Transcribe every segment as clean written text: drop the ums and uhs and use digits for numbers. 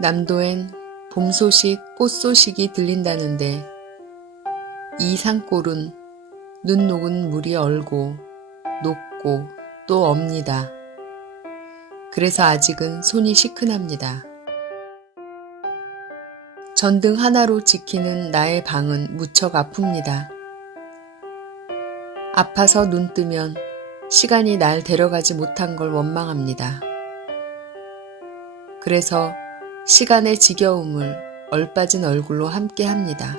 남도엔 봄 소식, 꽃 소식이 들린다는데 이 산골은 눈 녹은 물이 얼고 녹고 또 없니다. 그래서 아직은 손이 시큰합니다. 전등 하나로 지키는 나의 방은 무척 아픕니다. 아파서 눈 뜨면 시간이 날 데려가지 못한 걸 원망합니다. 그래서 시간의 지겨움을 얼빠진 얼굴로 함께합니다.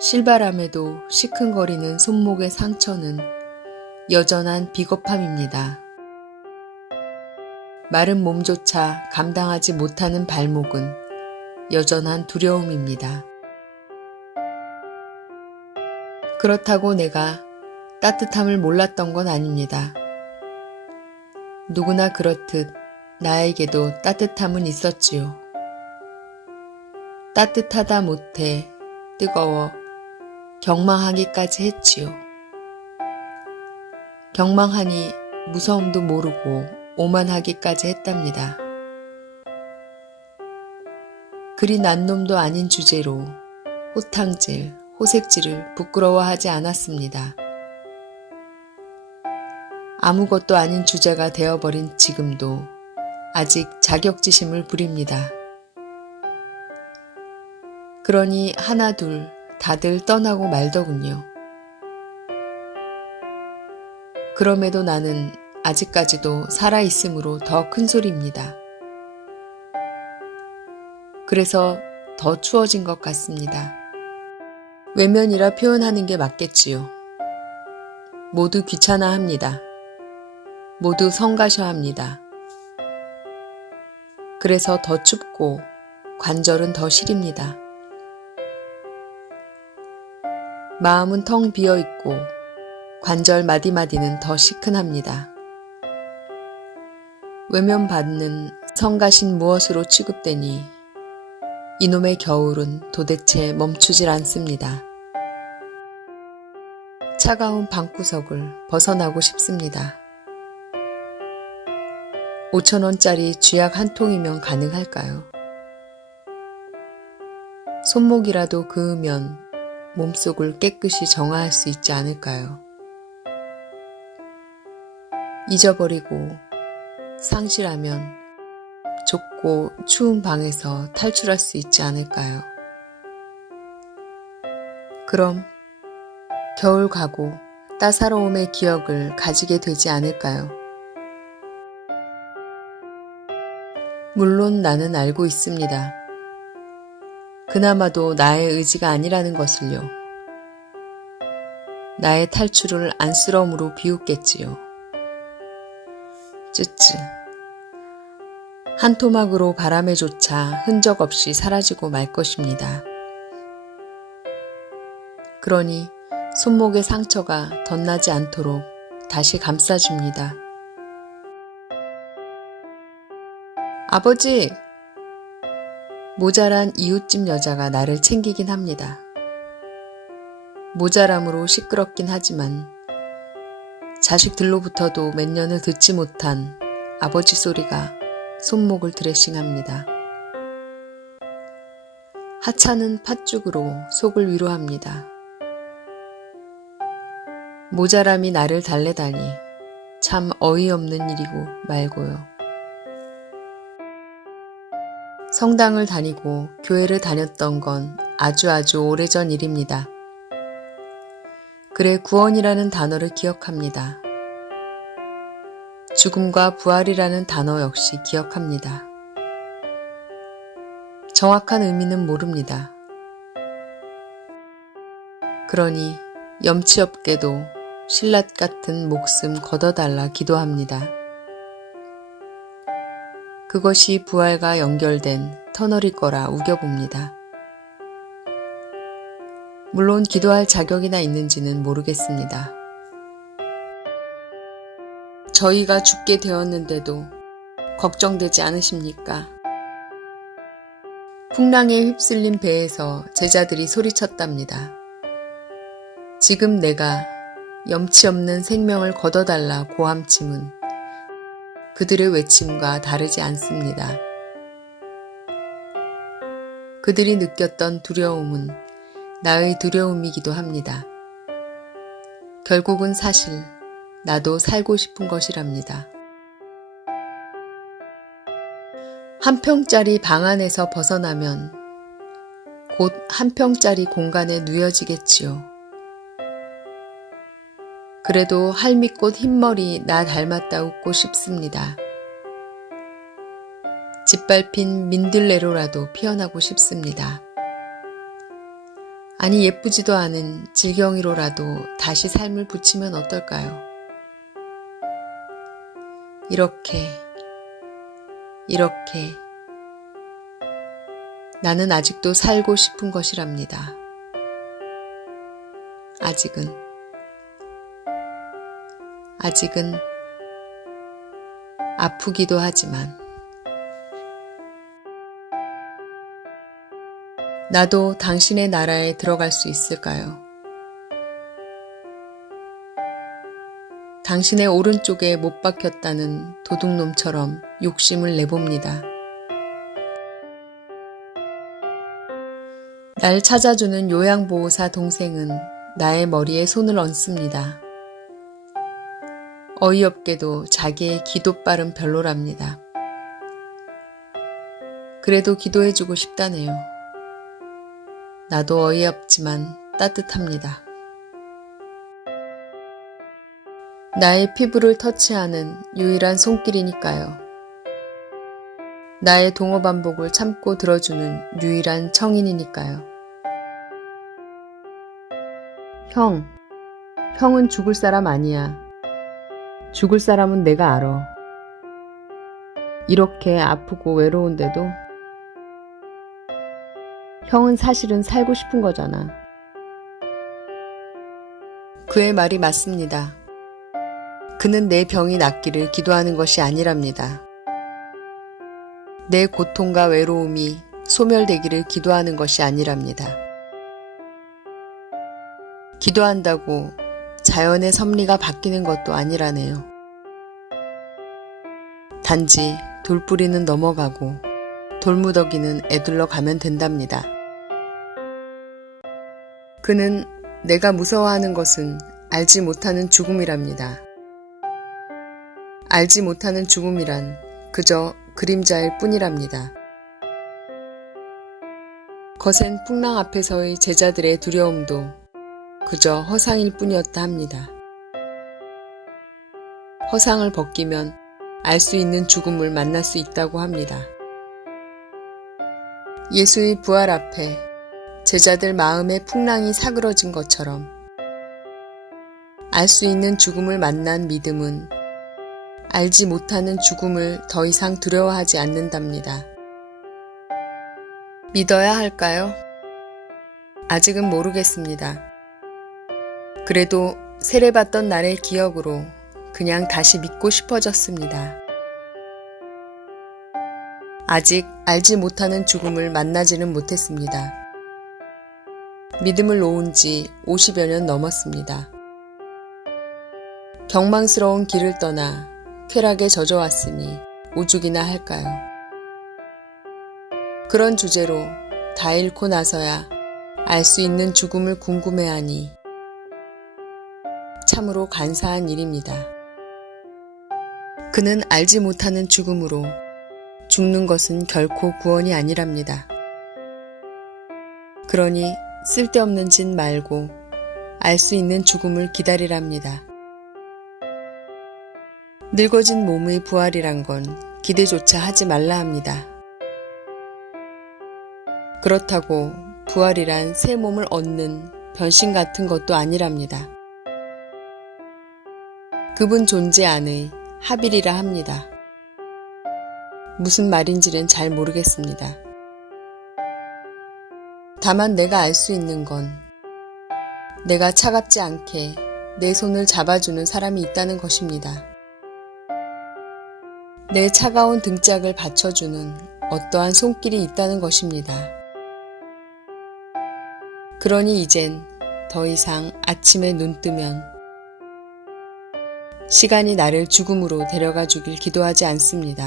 실바람에도 시큰거리는 손목의 상처는 여전한 비겁함입니다. 마른 몸조차 감당하지 못하는 발목은 여전한 두려움입니다. 그렇다고 내가 따뜻함을 몰랐던 건 아닙니다. 누구나 그렇듯 나에게도 따뜻함은 있었지요. 따뜻하다 못해 뜨거워 경망하기까지 했지요. 경망하니 무서움도 모르고 오만하기까지 했답니다. 그리 난 놈도 아닌 주제로 호탕질, 호색질을 부끄러워하지 않았습니다. 아무것도 아닌 주제가 되어버린 지금도 아직 자격지심을 부립니다. 그러니 하나 둘 다들 떠나고 말더군요. 그럼에도 나는 아직까지도 살아있으므로 더 큰 소리입니다. 그래서 더 추워진 것 같습니다. 외면이라 표현하는 게 맞겠지요. 모두 귀찮아합니다. 모두 성가셔합니다. 그래서 더 춥고 관절은 더 시립니다. 마음은 텅 비어있고 관절 마디마디는 더 시큰합니다. 외면받는 성가신 무엇으로 취급되니 이놈의 겨울은 도대체 멈추질 않습니다. 차가운 방구석을 벗어나고 싶습니다. 5,000원짜리 쥐약 한 통이면 가능할까요? 손목이라도 그으면 몸속을 깨끗이 정화할 수 있지 않을까요? 잊어버리고 상실하면 좁고 추운 방에서 탈출할 수 있지 않을까요? 그럼 겨울 가고 따사로움의 기억을 가지게 되지 않을까요? 물론 나는 알고 있습니다. 그나마도 나의 의지가 아니라는 것을요. 나의 탈출을 안쓰러움으로 비웃겠지요. 쯔쯔. 한 토막으로 바람에조차 흔적 없이 사라지고 말 것입니다. 그러니 손목의 상처가 덧나지 않도록 다시 감싸줍니다. 아버지! 모자란 이웃집 여자가 나를 챙기긴 합니다. 모자람으로 시끄럽긴 하지만 자식들로부터도 몇 년을 듣지 못한 아버지 소리가 손목을 드레싱합니다. 하찮은 팥죽으로 속을 위로합니다. 모자람이 나를 달래다니 참 어이없는 일이고 말고요. 성당을 다니고 교회를 다녔던 건 아주 오래전 일입니다. 그래 구원이라는 단어를 기억합니다. 죽음과 부활이라는 단어 역시 기억합니다. 정확한 의미는 모릅니다. 그러니 염치 없게도 신랏 같은 목숨 걷어달라 기도합니다. 그것이 부활과 연결된 터널일 거라 우겨봅니다. 물론 기도할 자격이나 있는지는 모르겠습니다. 저희가 죽게 되었는데도 걱정되지 않으십니까? 풍랑에 휩쓸린 배에서 제자들이 소리쳤답니다. 지금 내가 염치 없는 생명을 거둬달라 고함침은 그들의 외침과 다르지 않습니다. 그들이 느꼈던 두려움은 나의 두려움이기도 합니다. 결국은 사실 나도 살고 싶은 것이랍니다. 한 평짜리 방 안에서 벗어나면 곧 한 평짜리 공간에 누여지겠지요. 그래도 할미꽃 흰머리 나 닮았다 웃고 싶습니다. 짓밟힌 민들레로라도 피어나고 싶습니다. 아니 예쁘지도 않은 질경이로라도 다시 삶을 붙이면 어떨까요? 이렇게 나는 아직도 살고 싶은 것이랍니다. 아직은 아프기도 하지만 나도 당신의 나라에 들어갈 수 있을까요? 당신의 오른쪽에 못 박혔다는 도둑놈처럼 욕심을 내봅니다. 날 찾아주는 요양보호사 동생은 나의 머리에 손을 얹습니다. 어이없게도 자기의 기도빨은 별로랍니다. 그래도 기도해주고 싶다네요. 나도 어이없지만 따뜻합니다. 나의 피부를 터치하는 유일한 손길이니까요. 나의 동어반복을 참고 들어주는 유일한 청인이니까요. 형은 죽을 사람 아니야. 죽을 사람은 내가 알아. 이렇게 아프고 외로운데도 형은 사실은 살고 싶은 거잖아. 그의 말이 맞습니다. 그는 내 병이 낫기를 기도하는 것이 아니랍니다. 내 고통과 외로움이 소멸되기를 기도하는 것이 아니랍니다. 기도한다고 자연의 섭리가 바뀌는 것도 아니라네요. 단지 돌뿌리는 넘어가고 돌무더기는 애둘러 가면 된답니다. 그는 내가 무서워하는 것은 알지 못하는 죽음이랍니다. 알지 못하는 죽음이란 그저 그림자일 뿐이랍니다. 거센 풍랑 앞에서의 제자들의 두려움도 그저 허상일 뿐이었다 합니다. 허상을 벗기면 알 수 있는 죽음을 만날 수 있다고 합니다. 예수의 부활 앞에 제자들 마음의 풍랑이 사그러진 것처럼 알 수 있는 죽음을 만난 믿음은 알지 못하는 죽음을 더 이상 두려워하지 않는답니다. 믿어야 할까요? 아직은 모르겠습니다. 그래도 세례받던 날의 기억으로 그냥 다시 믿고 싶어졌습니다. 아직 알지 못하는 죽음을 만나지는 못했습니다. 믿음을 놓은 지 50여 년 넘었습니다. 경망스러운 길을 떠나 쾌락에 젖어왔으니 오죽이나 할까요? 그런 주제로 다 잃고 나서야 알 수 있는 죽음을 궁금해하니 참으로 간사한 일입니다. 그는 알지 못하는 죽음으로 죽는 것은 결코 구원이 아니랍니다. 그러니 쓸데없는 짓 말고 알 수 있는 죽음을 기다리랍니다. 늙어진 몸의 부활이란 건 기대조차 하지 말라 합니다. 그렇다고 부활이란 새 몸을 얻는 변신 같은 것도 아니랍니다. 그분 존재 안의 합일이라 합니다. 무슨 말인지는 잘 모르겠습니다. 다만 내가 알 수 있는 건 내가 차갑지 않게 내 손을 잡아주는 사람이 있다는 것입니다. 내 차가운 등짝을 받쳐주는 어떠한 손길이 있다는 것입니다. 그러니 이젠 더 이상 아침에 눈 뜨면 시간이 나를 죽음으로 데려가 주길 기도하지 않습니다.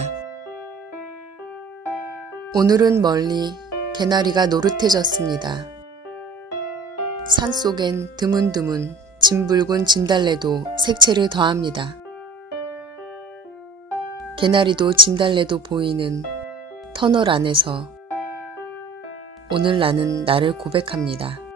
오늘은 멀리 개나리가 노릇해졌습니다. 산속엔 드문드문 진붉은 진달래도 색채를 더합니다. 개나리도 진달래도 보이는 터널 안에서 오늘 나는 나를 고백합니다.